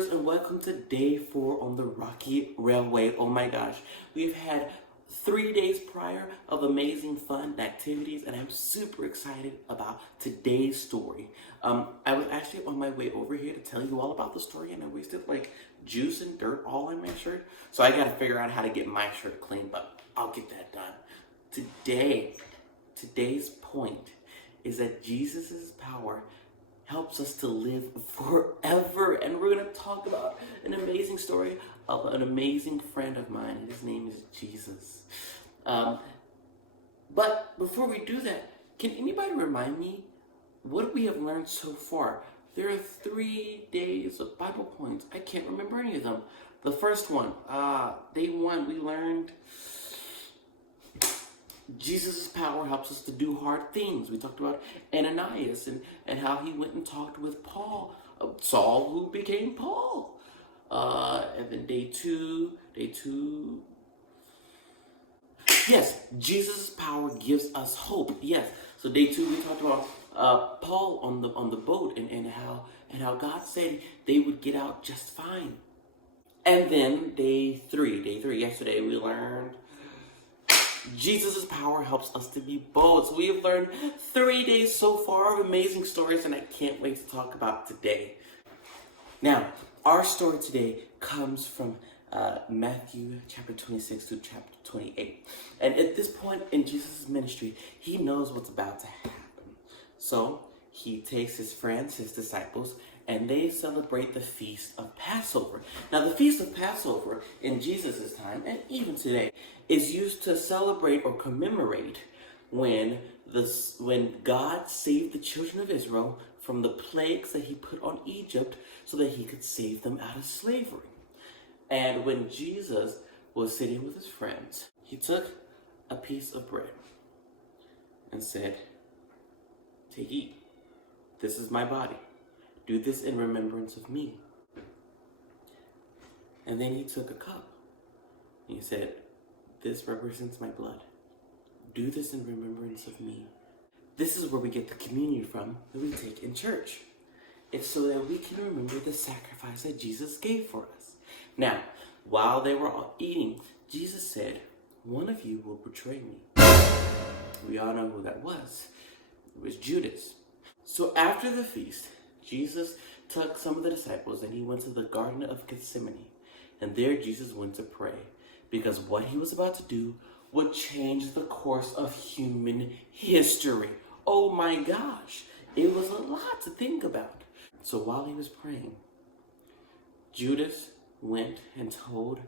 believers, and welcome to day 4 on the Rocky Railway. Oh my gosh, we've had 3 days prior of amazing fun and activities, and I'm super excited about today's story. I was actually on my way over here to tell you all about the story, and I wasted like juice and dirt all on my shirt, so I gotta figure out how to get my shirt clean, but I'll get that done. Today's point is that Jesus' power helps us to live forever. And we're going to talk about an amazing story of an amazing friend of mine, and his name is Jesus. But before we do that, can anybody remind me what we have learned so far? There are 3 days of Bible points. I can't remember any of them. The first one, day 1, we learned Jesus' power helps us to do hard things. We talked about Ananias and how he went and talked with Paul, Saul, who became Paul. And then day two, yes, Jesus' power gives us hope. Yes. So day 2, we talked about Paul on the boat and how God said they would get out just fine. And then day 3, yesterday we learned Jesus' power helps us to be bold. So we have learned 3 days so far of amazing stories, and I can't wait to talk about today. Now, our story today comes from Matthew chapter 26 to chapter 28. And at this point in Jesus' ministry, he knows what's about to happen. So he takes his friends, his disciples, and they celebrate the Feast of Passover. Now, the Feast of Passover in Jesus' time, and even today, is used to celebrate or commemorate when God saved the children of Israel from the plagues that he put on Egypt so that he could save them out of slavery. And when Jesus was sitting with his friends, he took a piece of bread and said, "Take, eat. This is my body. Do this in remembrance of me." And then he took a cup and he said, "This represents my blood. Do this in remembrance of me." This is where we get the communion from that we take in church. It's so that we can remember the sacrifice that Jesus gave for us. Now, while they were all eating, Jesus said, "One of you will betray me." We all know who that was. It was Judas. So after the feast, Jesus took some of the disciples and he went to the Garden of Gethsemane. And there Jesus went to pray, because what he was about to do would change the course of human history. Oh my gosh, it was a lot to think about. So while he was praying, Judas went and told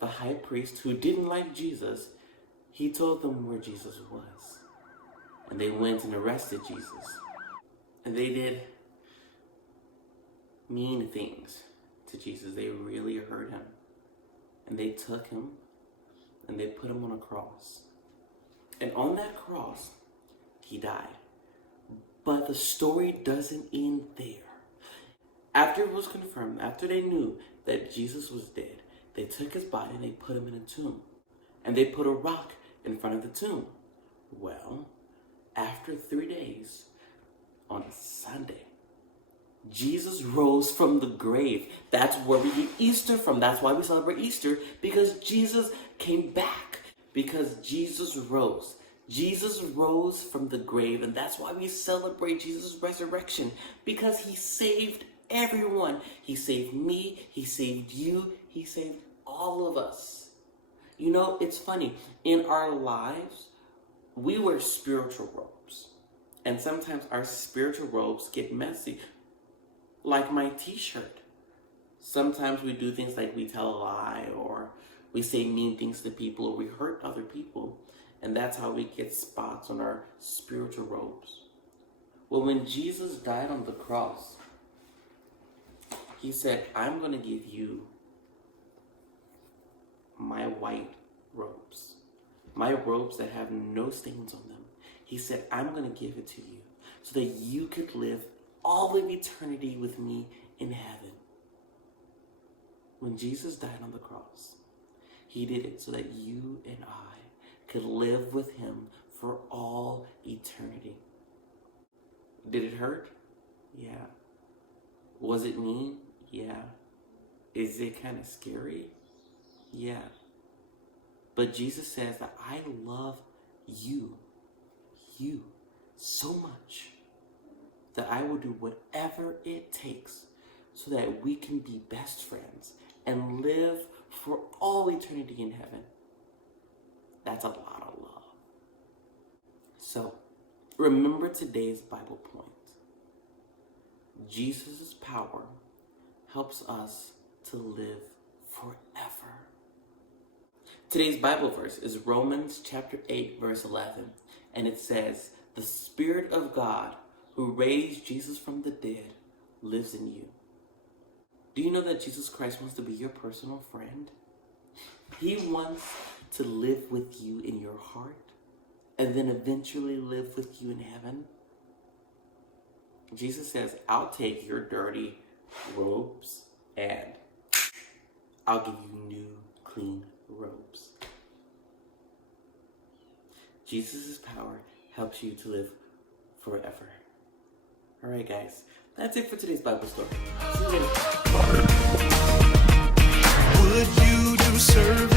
the high priest, who didn't like Jesus, he told them where Jesus was. And they went and arrested Jesus. And they did mean things to Jesus. They really hurt him. And they took him and they put him on a cross. And on that cross, he died. But the story doesn't end there. After it was confirmed, after they knew that Jesus was dead, they took his body and they put him in a tomb. And they put a rock in front of the tomb. Well, after 3 days, on a Sunday, Jesus rose from the grave. That's where we get Easter from. That's why we celebrate Easter, because Jesus came back. Because Jesus rose. Jesus rose from the grave, and that's why we celebrate Jesus' resurrection, because he saved everyone. He saved me, he saved you, he saved all of us. You know, it's funny. In our lives, we wear spiritual robes. And sometimes our spiritual robes get messy. Like my t-shirt. Sometimes we do things like we tell a lie, or we say mean things to people, or we hurt other people. And that's how we get spots on our spiritual robes. Well, when Jesus died on the cross, he said, "I'm going to give you my white robes. My robes that have no stains on them." He said, "I'm going to give it to you so that you could live all of eternity with me in heaven." When Jesus died on the cross, he did it so that you and I could live with him for all eternity. Did it hurt? Yeah. Was it mean? Yeah. Is it kind of scary? Yeah. But Jesus says that I love you so much that I will do whatever it takes so that we can be best friends and live for all eternity in heaven. That's a lot of love. So, remember today's Bible point. Jesus' power helps us to live forever. Today's Bible verse is Romans chapter 8, verse 11. And it says, "The Spirit of God who raised Jesus from the dead lives in you." Do you know that Jesus Christ wants to be your personal friend? He wants to live with you in your heart and then eventually live with you in heaven. Jesus says, I'll take your dirty robes and I'll give you new, clean robes. Jesus' power helps you to live forever. All right, guys. That's it for today's Bible story. See you later. Would you do service?